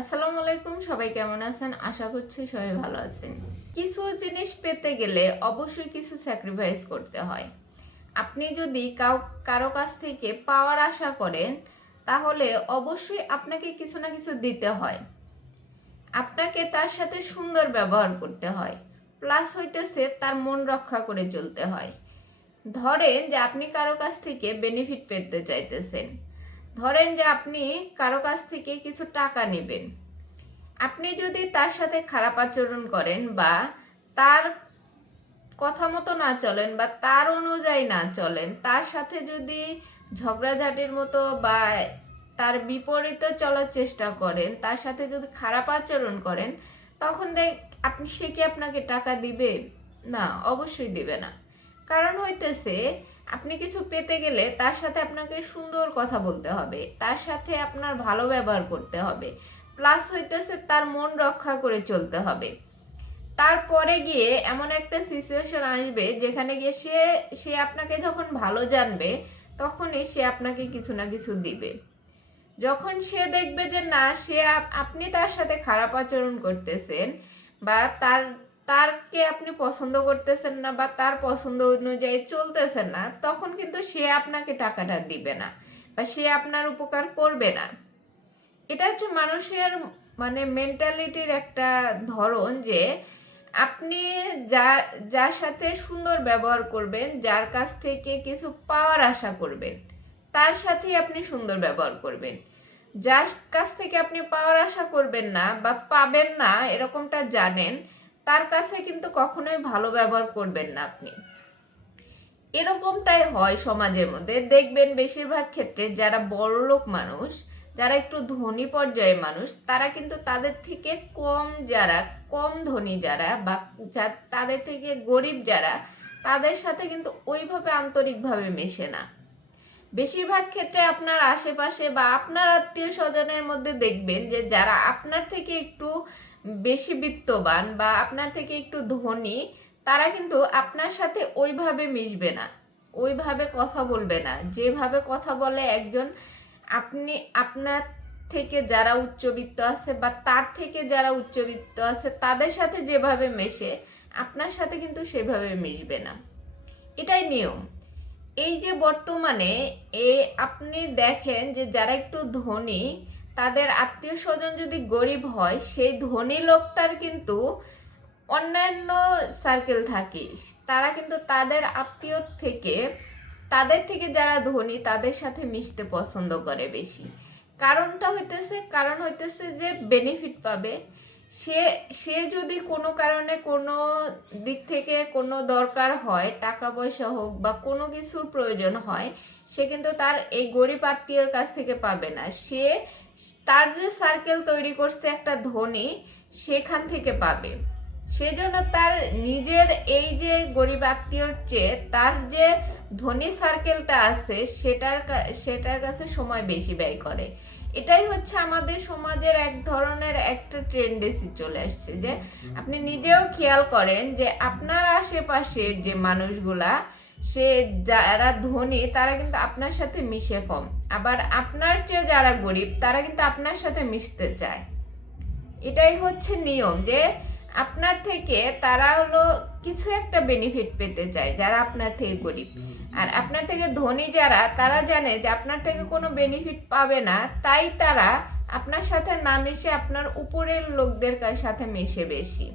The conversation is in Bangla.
আসসালামু আলাইকুম, সবাই কেমন আছেন? আশা করছি সবাই ভালো আছেন। কিছু জিনিস পেতে গেলে অবশ্যই কিছু স্যাক্রিফাইস করতে হয়। আপনি যদি কারো কাছ থেকে পাওয়ার আশা করেন, তাহলে অবশ্যই আপনাকে কিছু না কিছু দিতে হয়। আপনাকে তার সাথে সুন্দর ব্যবহার করতে হয়, প্লাস হইতেছে তার মন রক্ষা করে চলতে হয়। ধরেন যে আপনি কারো কাছ থেকে বেনিফিট পেতে চাইতেছেন, ধরেন যে আপনি কারো কাছ থেকে কিছু টাকা নেবেন। আপনি যদি তার সাথে খারাপ আচরণ করেন বা তার কথা মতো না চলেন বা তার অনুযায়ী না চলেন, তার সাথে যদি ঝগড়াঝাটির মতো বা তার বিপরীতে চলার চেষ্টা করেন, তার সাথে যদি খারাপ আচরণ করেন, তখন সে কি আপনাকে টাকা দিবে? না, অবশ্যই দিবে না। কারণ হইতেছে আপনি কিছু পেতে গেলে তার সাথে আপনাকে সুন্দর কথা বলতে হবে, তার সাথে আপনার ভালো ব্যবহার করতে হবে, প্লাস হইতেছে তার মন রক্ষা করে চলতে হবে। তারপরে গিয়ে এমন একটা সিচুয়েশন আসবে যেখানে গিয়ে সে সে আপনাকে যখন ভালো জানবে, তখনই সে আপনাকে কিছু না কিছু দিবে। যখন সে দেখবে যে না, আপনি তার সাথে খারাপ আচরণ করতেছেন বা তারকে আপনি পছন্দ করতেছেন না বা তার পছন্দ অনুযায়ী চলতেছেন না, তখন কিন্তু সে আপনাকে টাকাটা দিবে না বা সে আপনার উপকার করবে না। এটা হচ্ছে মানুষের মেন্টালিটির একটা ধরন যে আপনি যার সাথে সুন্দর ব্যবহার করবেন, যার কাছ থেকে কিছু পাওয়ার আশা করবেন, তার সাথেই আপনি সুন্দর ব্যবহার করবেন। যার কাছ থেকে আপনি পাওয়ার আশা করবেন না বা পাবেন না এরকমটা জানেন, তার কাছে কিন্তু কখনোই ভালো ব্যবহার করবেন না আপনি। এরকমটাই হয় সমাজের মধ্যে। দেখবেন বেশিরভাগ ক্ষেত্রে যারা বড়লোক মানুষ, যারা একটু ধনী পর্যায়ের মানুষ, তারা কিন্তু তাদের থেকে কম ধনী যারা বা তাদের থেকে গরিব যারা, তাদের সাথে কিন্তু ওইভাবে আন্তরিকভাবে মেশে না। বেশিরভাগ ক্ষেত্রে আপনার আশেপাশে বা আপনার আত্মীয় স্বজনের মধ্যে দেখবেন যে যারা আপনার থেকে একটু বেশি বিত্তবান বা আপনার থেকে একটু ধনী, তারা কিন্তু আপনার সাথে ওইভাবে মিশবে না, ওইভাবে কথা বলবে না যেভাবে কথা বলে একজন আপনার থেকে যারা উচ্চবিত্ত আছে বা তার থেকে যারা উচ্চবিত্ত আছে তাদের সাথে যেভাবে মেশে, আপনার সাথে কিন্তু সেভাবে মিশবে না। এটাই নিয়ম। এই যে বর্তমানে আপনি দেখেন যে যারা একটু ধনী, তাদের আত্মীয় স্বজন যদি গরিব হয়, সেই ধনী লোকটার কিন্তু অন্যান্য সার্কেল থাকে। তারা কিন্তু তাদের থেকে যারা ধনী তাদের সাথে মিশতে পছন্দ করে বেশি। কারণ হইতেছে যে বেনিফিট পাবে। সে সে যদি কোনো কারণে কোনো দিক থেকে কোনো দরকার হয়, টাকা পয়সা হোক বা কোনো কিছুর প্রয়োজন হয়, সে কিন্তু তার এই গরিব আত্মীয়ের কাছ থেকে পাবে না। তার যে সার্কেল তৈরি করছে একটা ধনী, সেখান থেকে পাবে। সেজন্য তার নিজের এই যে গরিব আত্মীয়র চেয়ে তার যে ধনী সার্কেলটা আছে সেটার কাছে সময় বেশি ব্যয় করে। এটাই হচ্ছে আমাদের সমাজের এক ধরনের একটা ট্রেন্ডেসি চলে আসছে, যে আপনি নিজেও খেয়াল করেন যে আপনার আশেপাশের যে মানুষগুলা, যারা ধনী তারা কিন্তু আপনার সাথে মিশে কম, আবার আপনার চেয়ে যারা গরিব তারা কিন্তু আপনার সাথে মিশতে চায়। এটাই হচ্ছে নিয়ম, যে আপনার থেকে তারা হলো কিছু একটা বেনিফিট পেতে চায় যারা আপনার থেকে গরিব, আর আপনার থেকে ধনী যারা, তারা জানে যে আপনার থেকে কোনো বেনিফিট পাবে না, তাই তারা আপনার সাথে না মিশে আপনার উপরের লোকদের সাথে মেশে বেশি।